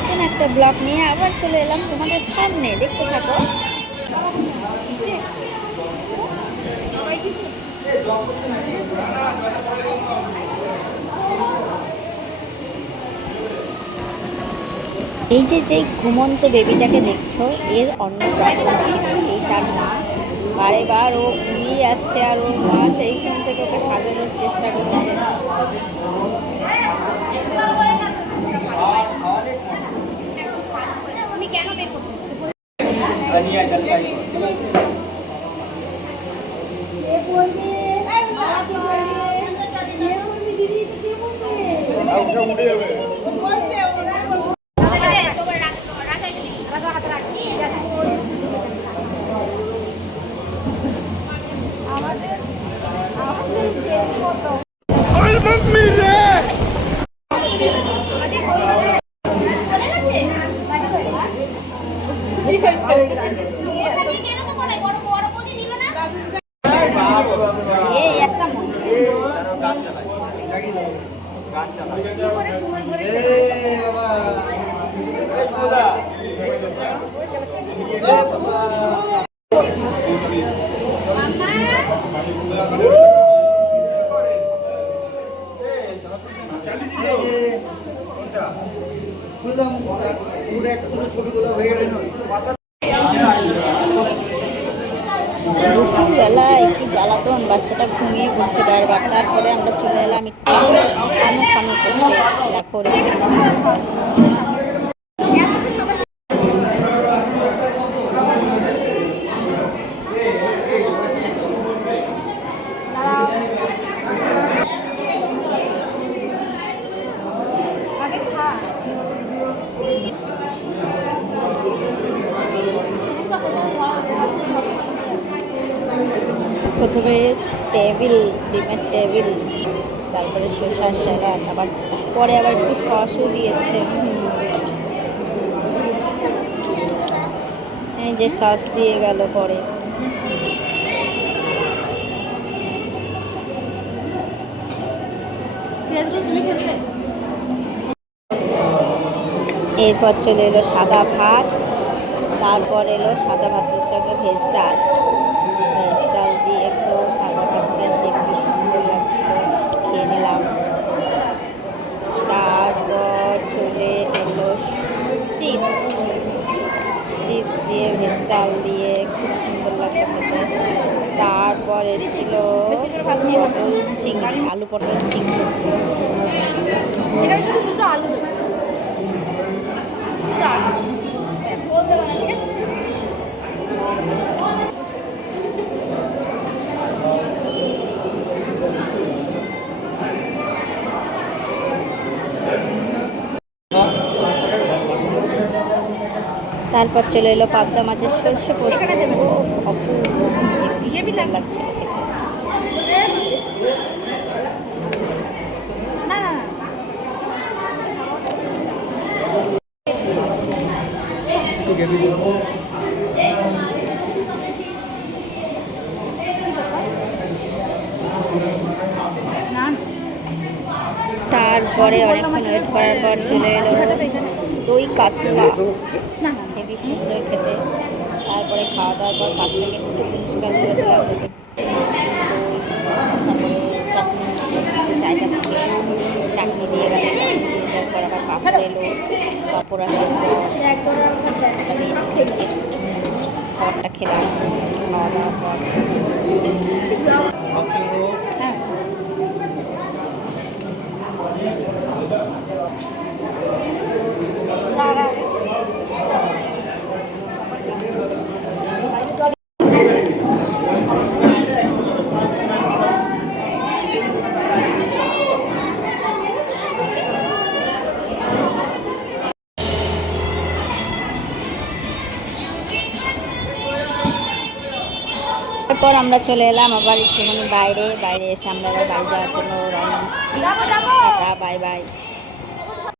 নতুন একটা ব্লগ নিয়ে আবার চলে এলাম তোমাদের সামনে, দেখতে থাকো। এই যে ঘুমন্ত বেবিটাকে দেখছো, এর অন্নপ্রাশন ছিল। এই তার মা, বারে বার ও ঘুমিয়ে যাচ্ছে আর ওর মা সেইখান থেকে ওকে সাজানোর চেষ্টা করছে। দুপুরবেলায় কি জ্বালাতন, বাচ্চাটা ঘুমিয়ে পড়ছে বারবার। তারপরে আমরা চলে এলাম একটু খানো করতে। দেখো প্রথমে টেবিল, ডিমের টেবিল, তারপরে শসার স্যালাড, আবার পরে আবার একটু সসও দিয়েছে। এই যে সস দিয়ে গেল পরে। এরপর চলে এলো সাদা ভাত, তারপর এলো সাদা ভাতের সঙ্গে ভেজ ডাল। ভেজ ডাল দিয়ে একটু সাদা ভাতটা দেখতে সুন্দর লাগছিল, খেয়ে নিলাম। তারপর চলে এলো চিপস, চিপস দিয়ে ভেজ ডাল দিয়ে খুব সুন্দর লাগলো খেতে। তারপর এসেছিল পটল চিংড়ি, আলু পটল চিংড়ি। শুধু দুটো আলু, তারপর চলে এলো পাবদা মাছের সর্ষে পোস্ত। অপূর্ব লাগছিল তারপরে অনেকক্ষণ ওয়েট করার পর চলে এলো দই কাতলা, হেবি সুন্দর খেতে। তারপরে খাওয়া দাওয়ার পর পাত্রটাকে একটু পরিষ্কার করে দিলাম। তারপরে চাটনি, জায়গা থেকে চাটনি দিয়ে গেল, চাটনি দিয়ে যাওয়ার পর আবার পাঁপড় এলো, পাঁপড় আসার পর খাবারটা খেলাম। খাওয়া দাওয়ার পর হ্যাঁ তারপর আমরা চলে এলাম আবার একটুখানি বাইরে এসে আমরা আবার বাড়ি যাওয়ার জন্য রওনা দিচ্ছি। Bye bye.